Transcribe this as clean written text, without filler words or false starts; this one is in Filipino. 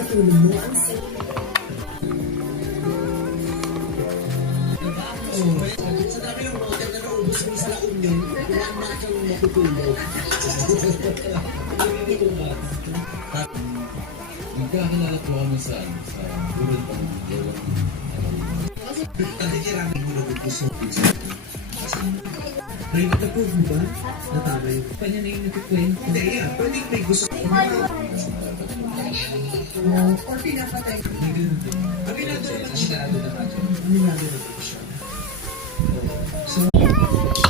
katulong mo ang sa dami ng water na naubos mo sa La Union, kuhaan na kang matutulog. Magkakilala po kami sa Google pang Kasi kirami mo na gusto mo pizza. May nag-approve mo ba? Natama yun. Kanya na yung nagkikwento. Hindi, yeah. Pwede may gusto. Or pinapatay. Aminado naman siya. Aminado naman siya. So,